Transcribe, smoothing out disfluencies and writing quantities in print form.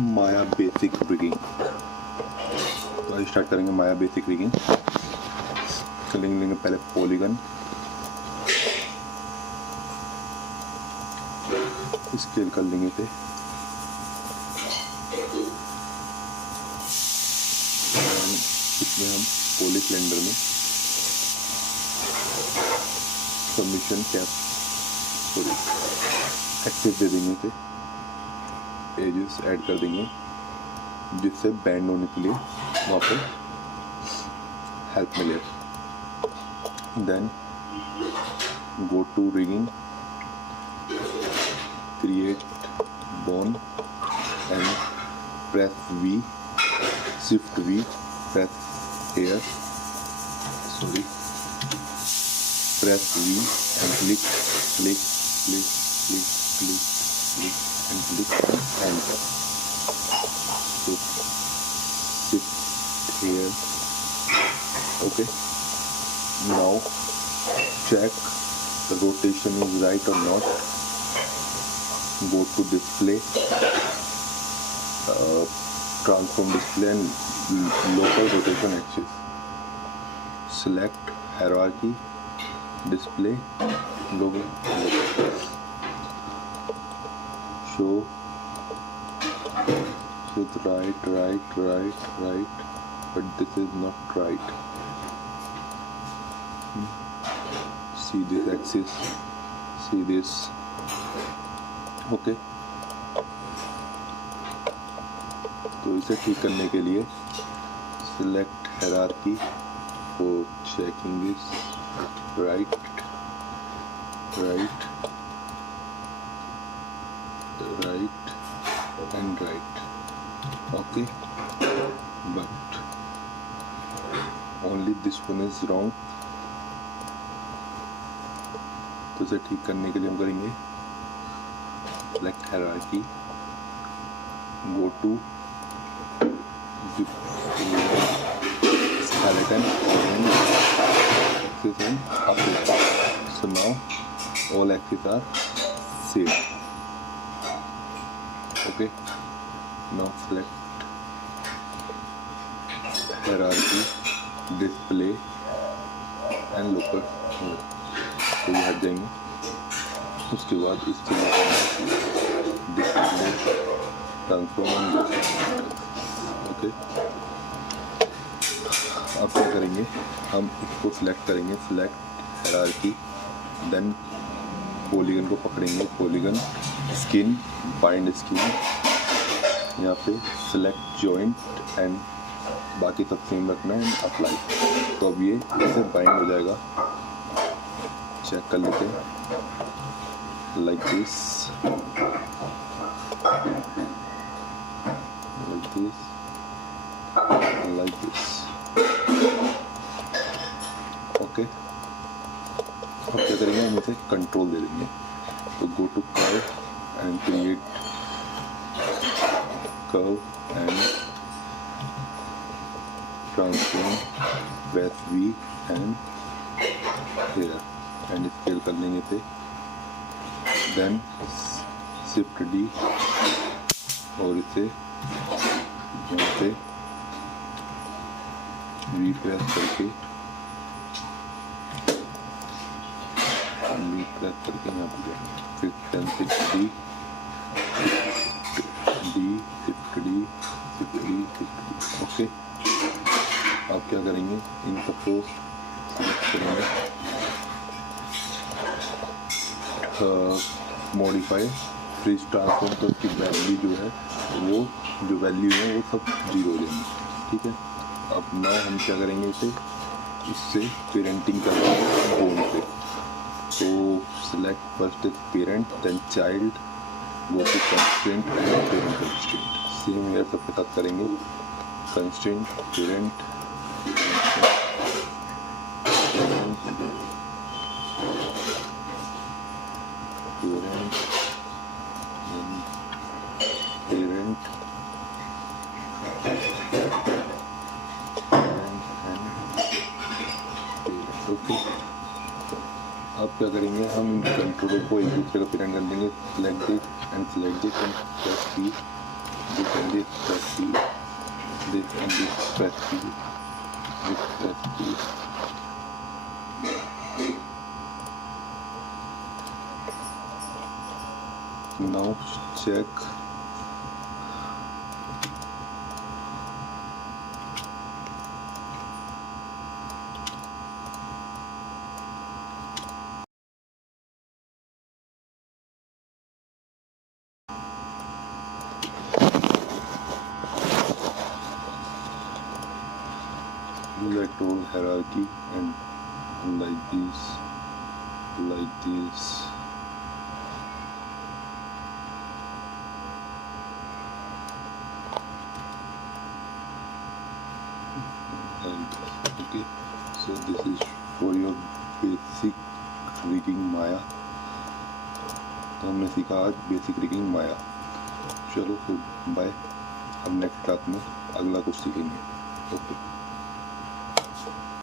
माया basic rigging. तो start करेंगे माया basic rigging. लेंगे पहले पॉलीगन, स्केल कर लेंगे थे। इसमें हम पॉली सिलेंडर में सबमिशन कैप एक्टिव दे देंगे थे, एजेस ऐड कर देंगे जिससे बैंड होने के लिए वहाँ पर हेल्प मिले। Then go to rigging, create bone and press V, shift V, press here, press V and click and click and so shift here. Okay, now check the rotation is right or not. Go to display, transform display and local rotation axis. Select hierarchy, display, local. Show right, but this is not right. See this axis, see this. Okay तो इसे ठीक करने के लिए select hierarchy for checking this right and right. Okay, but only this one is wrong. तो इसे ठीक करने के लिए हम करेंगे select hierarchy, go to skeleton and axis and upright. So now all axes are saved. Okay, now select hierarchy, display and local. तो ये हट जाएंगे। उसके बाद इस डिस्प्ले ट्रांसफॉर्म। ओके, अब क्या करेंगे, हम इसको सिलेक्ट करेंगे, सिलेक्ट हायरार्की, देन पॉलीगन को पकड़ेंगे, पॉलीगन स्किन, बाइंड स्किन, यहाँ पे सिलेक्ट जॉइंट एंड बाकी सब सेम रखना है, अप्लाई। तो अब ये इससे बाइंड हो जाएगा। चेक कर लेते हैं, like this, like this. Okay, अब क्या करेंगे, हम इसे कंट्रोल दे देंगे। तो go to curve and create curve and transform, press V and here and scale कर लेंगे थे। देन शिफ्ट D और इसे यहाँ पे V प्रेस करके यहाँ पे फिर 10 शिफ्ट D। ओके, अब क्या करेंगे, इन सबको सिलेक्ट करेंगे, मॉडिफाई फ्रीज ट्रांसफॉर्म। तो उसकी वैल्यू जो है वो सब 0 हो जाएंगी। ठीक है, अब नाउ हम क्या करेंगे, इससे पेरेंटिंग करेंगे बोन पे। तो select first is parent, then child, go to constraint and parent constraint. Same here सबके साथ करेंगे, कंस्ट्रेंट, पेरेंट, ओके, अब क्या करेंगे, हम कंट्रोलर को एक दूसरे का पेरेंट कर देंगे, select this and select this and press this and this press key, this and this press key, this press key. Now check let all hierarchy and like this, like this. Okay, so this is for your basic rigging माया। तो हमने सीखा आज basic rigging माया। चलो फिर bye, हम next class में अगला कुछ सीखेंगे। ओके।